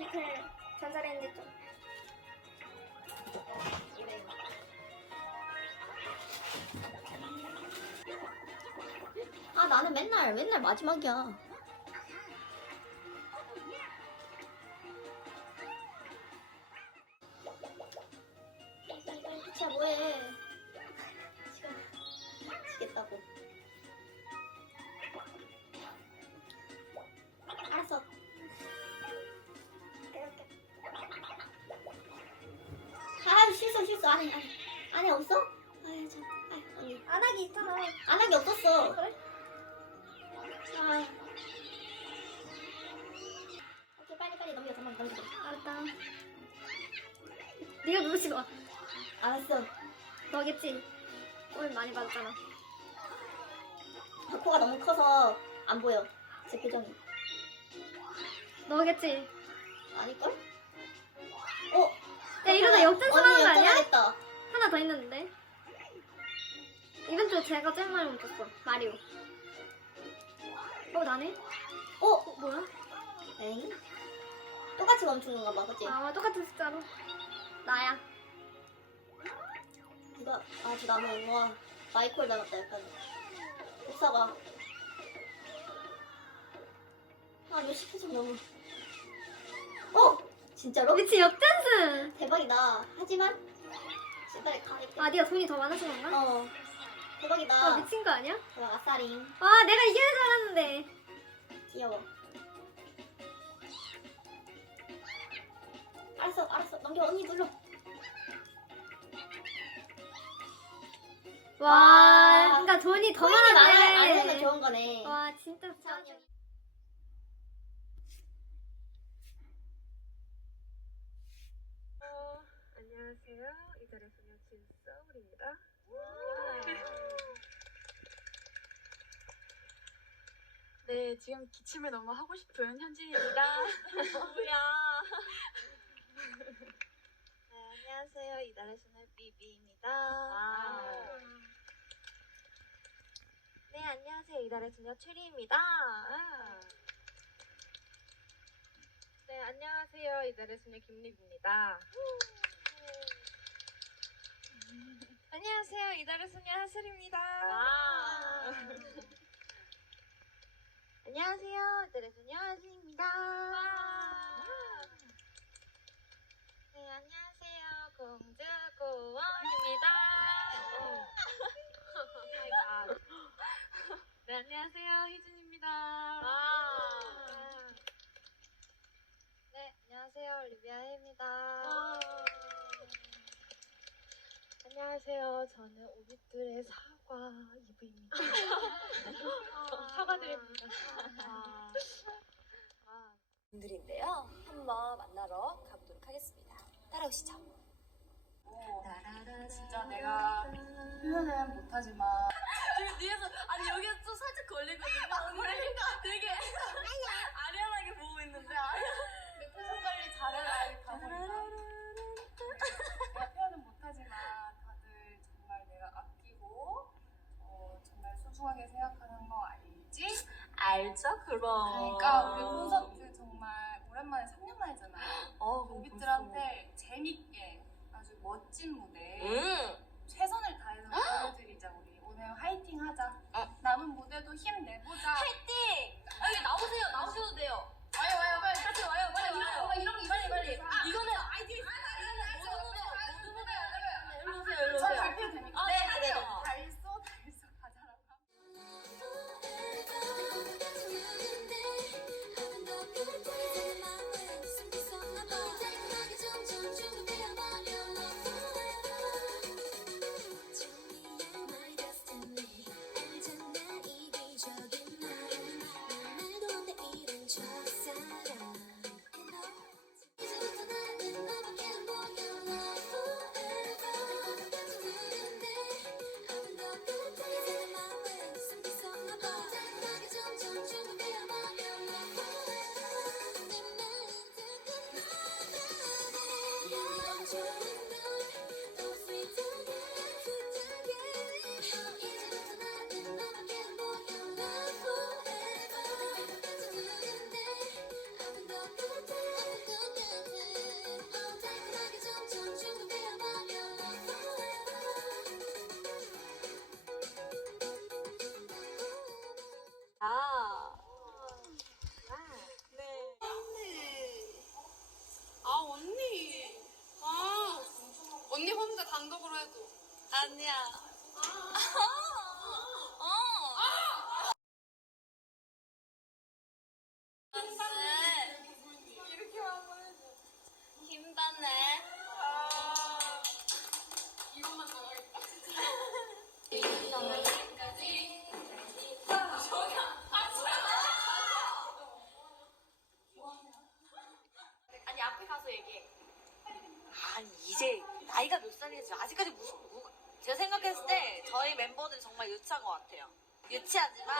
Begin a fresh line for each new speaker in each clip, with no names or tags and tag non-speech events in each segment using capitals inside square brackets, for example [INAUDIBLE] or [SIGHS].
이렇게 전자레인지 좀.
이래 아 나는 맨날 맨날 마지막이야 아 실수 안해 안해 안해 없어? 아유 참 아유 언니
안 하기 있잖아.
안 하기 없었어
그래?
아 오케이 빨리 빨리 넘겨 잠깐 넘겨
알았다. 네가 누르지 마.
알았어
너겠지? 오늘 많이 받았잖아.
코가 너무 커서 안 보여 제 표정이
너겠지?
아닐걸? 어?
야, 이러다 역전승
언니
하는 거 아니야?
역전하겠다
하나 더 있는데. 이번 주에 제가 제일 많이 멈췄어. 마리오. 어, 나네?
어?
어, 뭐야?
엥? 똑같이 멈춘 건가 봐 그치?
아, 똑같은 숫자로. 나야.
누가 아저 나무 와 마이콜 닮았다 약간 복사가 아몇 시켜좀 너무 어? 진짜로?
그치, 역전승!
대박이다 하지만 신발에 가니까
아, 네가 돈이 더 많아서 그런가?
어 대박이다
아, 미친 거 아니야?
대박 아싸링
아, 내가 이겨야 줄 알았는데.
귀여워 알았어 알았어 넘겨 언니 눌러
와, 그러니까 돈이 더
많아- 많으면
많았네.
좋은 거네
와, 진짜
자,
짱.
어, 안녕하세요. 이달의 소녀 진서울입니다. 네, 지금 기침을 너무 하고 싶은 현진입니다. 뭐야? 네, 안녕하세요. 이달의 소녀 비비입니다. 네, 안녕하세요. 이달의 소녀 최리입니다. 네, 안녕하세요. 이달의 소녀 김립입니다. 안녕하세요. 이달의 소녀 하슬입니다. 안녕하세요. 이달의 소녀 하진입니다. 네, 안녕하세요. 공주 고원입니다. [LAUGHS] 네, 안녕하세요. 희준입니다. 네, 안녕하세요. 리비아입니다. 안녕하세요. 저는 오빛들의 사과 이브입니다. [LAUGHS] 사과드립니다.
분들인데요. 한번 만나러 가보도록 하겠습니다. 따라오시죠.
진짜 내가 표현은 못하지만 지금 뒤에서 아니 여기서 좀 살짝 걸리거든요. 오늘 되게 아련하게 정말 소중하게 생각하는 거 알지?
알죠, 그럼.
그러니까 우리 콘서트 정말 오랜만에 3년 만이잖아.
어,
고객들한테 재밌게 아주 멋진 무대
음.
최선을 다해서 보여드리자 우리 오늘 화이팅 하자
어.
남은 무대도 힘내 아니야. 어.
이렇게 한번 해줘.
힘받네.
이것만 나가겠다.
아니 앞에 가서 얘기해. 아니 이제 나이가 몇 살이지 아직까지 뭐, 제가 생각했을 때 저희 멤버들이 정말 유치한 것 같아요. 유치하지만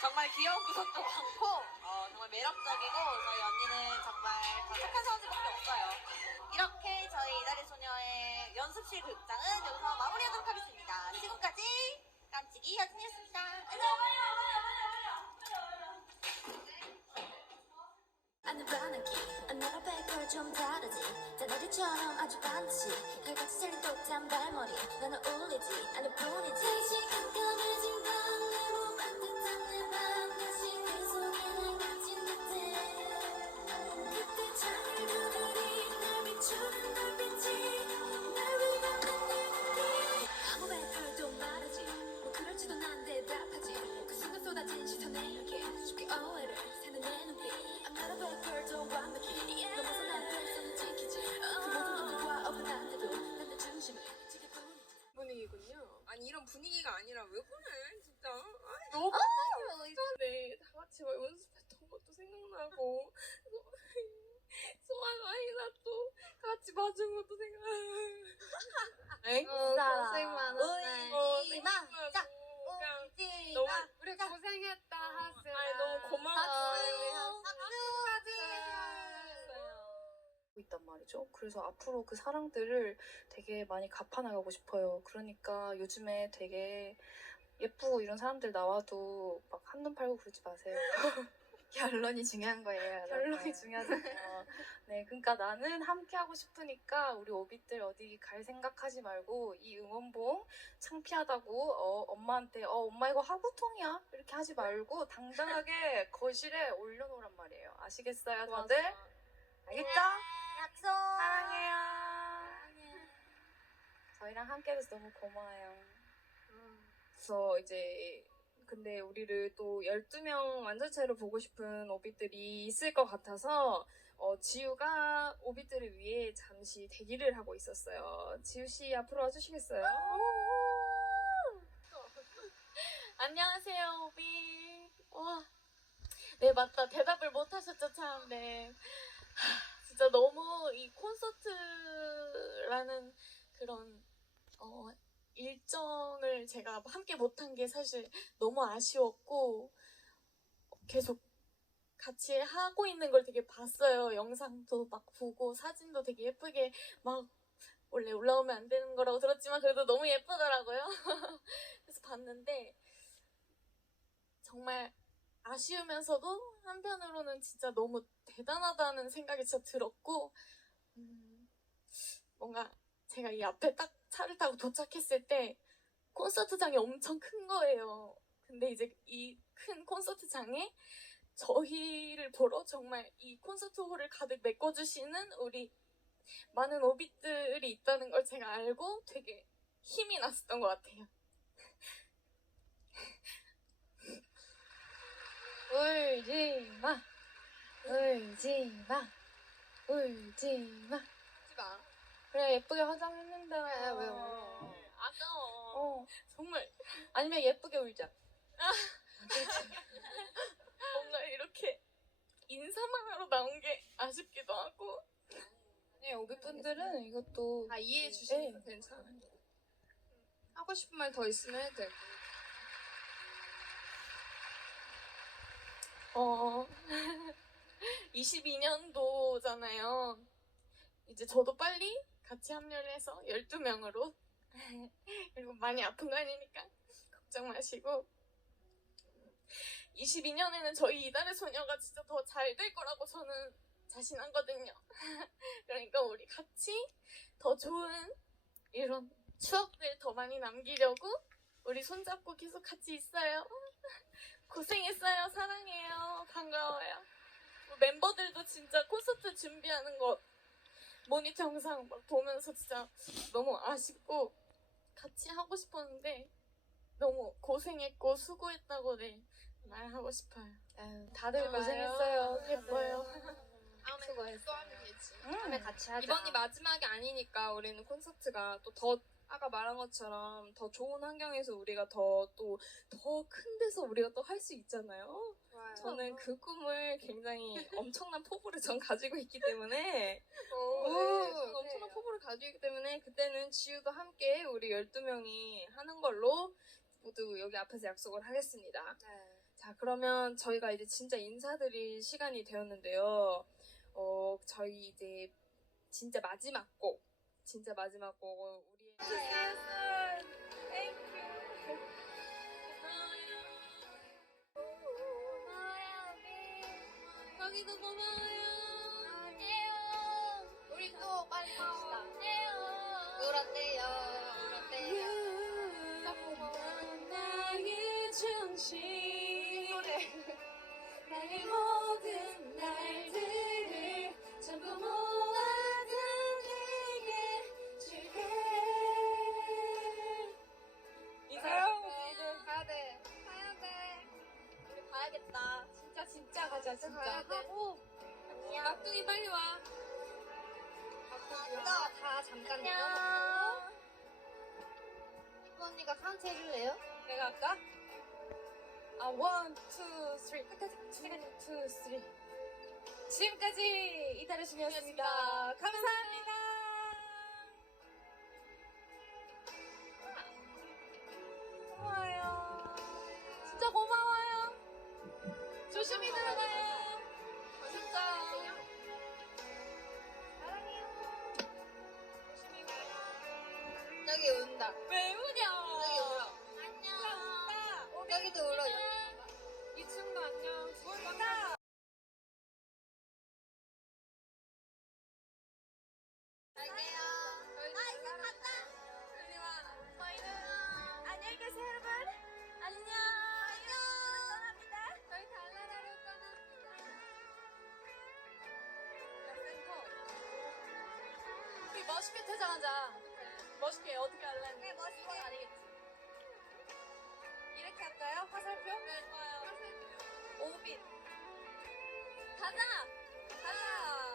정말 귀여운 구석도 많고 어, 정말 매력적이고 저희 언니는 정말 다 착한 사람들밖에 없어요. 이렇게 저희 이달의 소녀의 연습실 극장은 여기서 마무리하도록 하겠습니다. 지금까지 깜찍이 여진이었습니다. 안녕.
나는 반하기 나라 백걸 좀 다르지. 다나리처럼 아주 반드시 칼같이 셀린 똑한 발머리. 나는 울리지 않을 뿐이지. 다시 깜깜해
봐준 것도 생각나고. 엥?
고생
어,
울지마 짝
그냥
울지마
너무
우리 고생했다 하슬아.
아니 너무 고마워.
있단 말이죠. 그래서 앞으로 그 사랑들을 되게 많이 갚아나가고 싶어요. 그러니까 요즘에 되게 예쁘고 이런 사람들 나와도 막 한눈 팔고 그러지 마세요. [LAUGHS]
결론이 중요한 거예요. [LAUGHS]
결론이 중요하잖아요. 네, 그러니까 나는 함께 하고 싶으니까 우리 오빛들 어디 갈 생각하지 말고 이 응원봉 창피하다고 어, 엄마한테 어 엄마 이거 하구통이야 이렇게 하지 말고 당당하게 [LAUGHS] 거실에 올려놓으란 말이에요. 아시겠어요, 다들? 알겠죠?
약속
사랑해요. 저희랑 함께해서 너무 고마워요.
그래서 이제 근데 우리를 또 12명 완전체로 보고 싶은 오빛들이 있을 것 같아서 어, 지우가 오빛들을 위해 잠시 대기를 하고 있었어요. 지우 씨 앞으로 와주시겠어요? [LAUGHS]
안녕하세요, 오비. 와. 네, 맞다. 대답을 못 하셨죠, 참. 네. 하, [SIGHS] 진짜 너무 이 콘서트라는 그런, 어, 일정을 제가 함께 못한 게 사실 너무 아쉬웠고, 계속 같이 하고 있는 걸 되게 봤어요. 영상도 막 보고, 사진도 되게 예쁘게 막, 원래 올라오면 안 되는 거라고 들었지만 그래도 너무 예쁘더라고요. [LAUGHS] 그래서 봤는데, 정말 아쉬우면서도 한편으로는 진짜 너무 대단하다는 생각이 진짜 들었고 음, 뭔가 제가 이 앞에 딱 차를 타고 도착했을 때 콘서트장이 엄청 큰 거예요. 근데 이제 이 큰 콘서트장에 저희를 보러 정말 이 콘서트홀을 가득 메꿔주시는 우리 많은 오빛들이 있다는 걸 제가 알고 되게 힘이 났었던 것 같아요. [LAUGHS]
울지 마. 울지 마. 울지 마. 그래 예쁘게 화장했는데
왜, 왜, 왜.
아까워.
어
정말
아니면 예쁘게 울자. [LAUGHS]
뭔가 이렇게 인사만 하러 나온 게 아쉽기도 하고
네 오비분들은 이것도
다 이해해 주시니까
네.
괜찮아. 하고 싶은 말 더 있으면 해도 되고.
어 [LAUGHS] 22년도잖아요. 이제 저도 빨리 같이 합류를 해서 12명으로. [LAUGHS] 그리고 많이 아픈 거 아니니까 걱정 마시고. 22년에는 저희 이달의 소녀가 진짜 더 잘 될 거라고 저는 자신하거든요. [LAUGHS] 그러니까 우리 같이 더 좋은 이런 추억들 더 많이 남기려고 우리 손잡고 계속 같이 있어요. [LAUGHS] 고생했어요. 사랑해요. 반가워요. 뭐 멤버들도 진짜 콘서트 준비하는 거 모니터 영상 막 보면서 진짜 너무 아쉽고 같이 하고 싶었는데 너무 고생했고 수고했다고 네 말하고 싶어요.
다들
고마워요.
고생했어요.
예뻐요.
다음에
수고했어.
또 하면 되지.
다음에 같이 하자.
이번이 마지막이 아니니까 우리는 콘서트가 또 더 아까 말한 것처럼 더 좋은 환경에서 우리가 더 또 더 큰 데서 우리가 또 할 수 있잖아요. 저는 그 꿈을 굉장히 엄청난 포부를 전 가지고 있기 때문에 오, 네, 저는 엄청난 포부를 가지고 있기 때문에 그때는 지우도 함께 우리 12명이 하는 걸로 모두 여기 앞에서 약속을 하겠습니다. 자, 그러면 저희가 이제 진짜 인사드릴 시간이 되었는데요. 어, 저희 이제 진짜 마지막 곡, 진짜 마지막 곡, 우리의.
여기도 고마워요. 안녕. 우리 또 빨리 봅시다. 울었대요. 울었대요. 가야 돼.
하고
막둥이 빨리 와.
이거 다 잠깐
안녕.
내려놓고 이거 언니가 카운트 해줄래요?
내가 할까? 아, 원, 투, 쓰리. 끝까지. 원, 투, 쓰리. 지금까지 이달의 순이었습니다. 감사합니다.
여기 운다.
왜 우냐?
여기 울어.
안녕.
여기도 울어.
2층도 안녕. 죽을까?
갈게요. 아 이거 갔다.
빨리 와. 저희는 안녕히 계세요, 여러분. 안녕. 안녕. 떠납니다. 저희 달나라로 떠납니다. 야, 센터. 우리 멋있게 퇴장하자. 멋있게 어떻게 할래?
네 멋있게.
이건 아니겠지. 이렇게 할까요? 화살표? 네, 좋아요. 오빛. 가자. 가자.